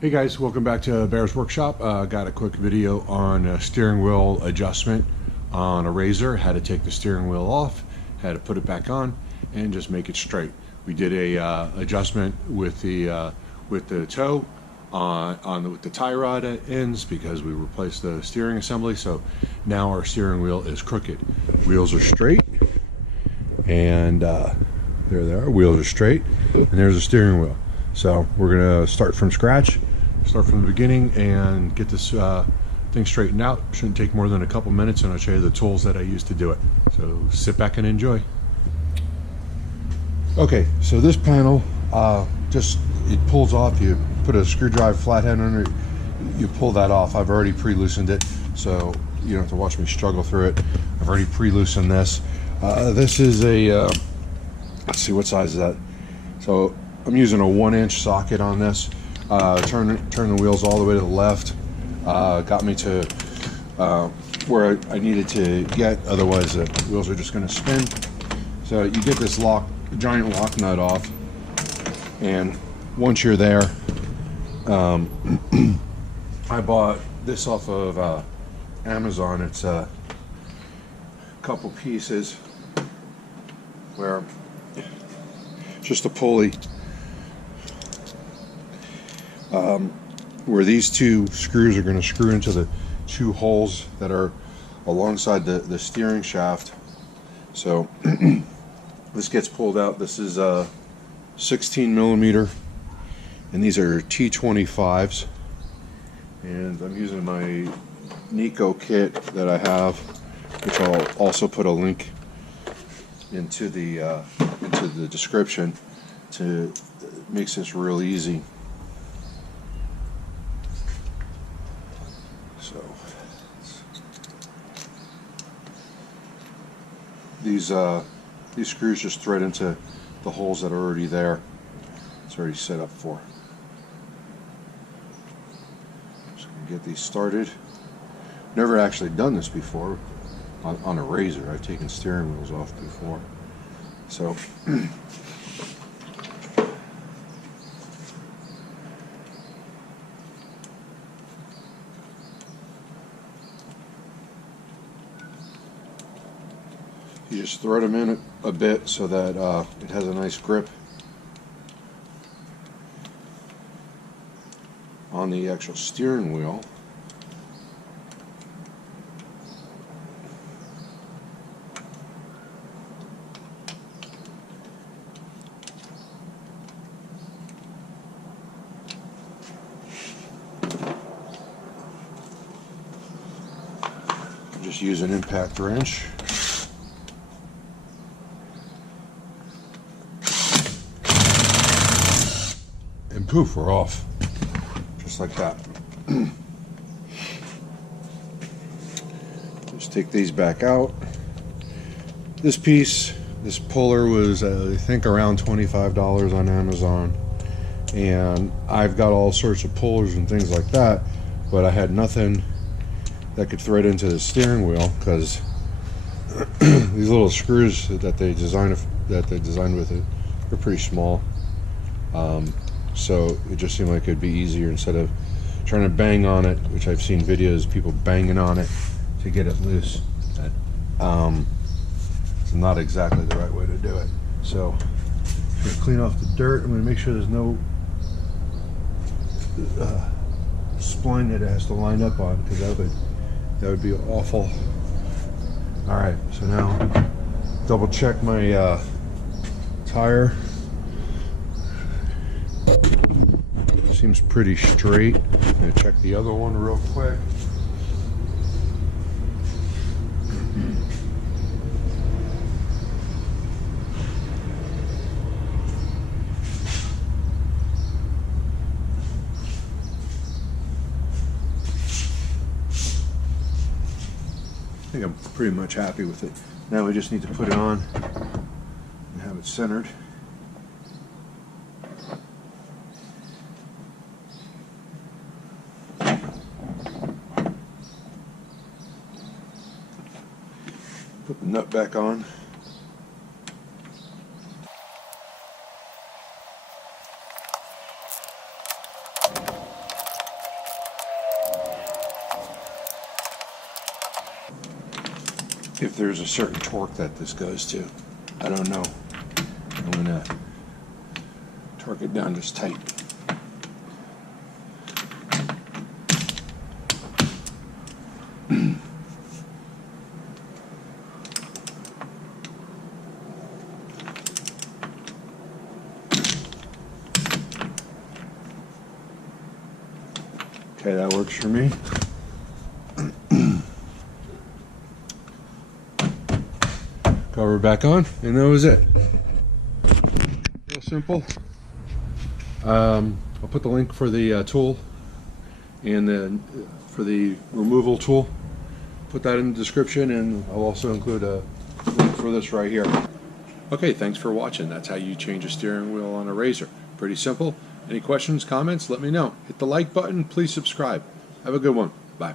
Hey guys, welcome back to Bear's Workshop. Got a quick video on steering wheel adjustment on a RZR. Had to take the steering wheel off, had to put it back on, and just make it straight. We did a adjustment with the toe with the tie rod ends because we replaced the steering assembly. So now our steering wheel is crooked. Wheels are straight, and there they are. Wheels are straight, and there's a steering wheel. So we're gonna start from scratch, start from the beginning, and get this thing straightened out. Shouldn't take more than a couple minutes, and I'll show you the tools that I use to do it. So sit back and enjoy. Okay, so this panel, it pulls off. You put a screwdriver flathead under it, you pull that off. I've already pre-loosened it, so you don't have to watch me struggle through it. I've already pre-loosened this. This is a, let's see, what size is that? So I'm using a 1-inch socket on this. Turn the wheels all the way to the left. Got me to where I needed to get, otherwise the wheels are just going to spin. So you get this giant lock nut off, and once you're there, I bought this off of Amazon. It's a couple pieces where just a pulley where these two screws are going to screw into the two holes that are alongside the steering shaft. So this gets pulled out. This is a 16 millimeter, and these are T25s, and I'm using my Neiko kit that I have, which I'll also put a link into the description. Makes this real easy. So these screws just thread into the holes that are already there. It's already set up for. Just gonna get these started. Never actually done this before on a RZR. I've taken steering wheels off before. So you just thread them in a bit so that it has a nice grip on the actual steering wheel. Just use an impact wrench. And poof, we're off. Just like that. Just take these back out. This puller was I think around $25 on Amazon, and I've got all sorts of pullers and things like that, but I had nothing that could thread into the steering wheel because these little screws that they designed with it, they're pretty small. So it just seemed like it'd be easier instead of trying to bang on it, which I've seen videos people banging on it to get it loose. It's not exactly the right way to do it. So I'm going to clean off the dirt. I'm going to make sure there's no spline that it has to line up on, because that would be awful. All right, so now double check my tire. Seems pretty straight. I'm going to check the other one real quick. I think I'm pretty much happy with it. Now we just need to put it on and have it centered. Put the nut back on. if there's a certain torque that this goes to. I don't know. I'm gonna torque it down just tight. Okay, that works for me. Cover back on, and that was it. Real simple. I'll put the link for the tool and then for the removal tool. Put that in the description, and I'll also include a link for this right here. Okay, thanks for watching. That's how you change a steering wheel on a RZR. Pretty simple. Any questions, comments, let me know. Hit the like button, please subscribe. Have a good one. Bye.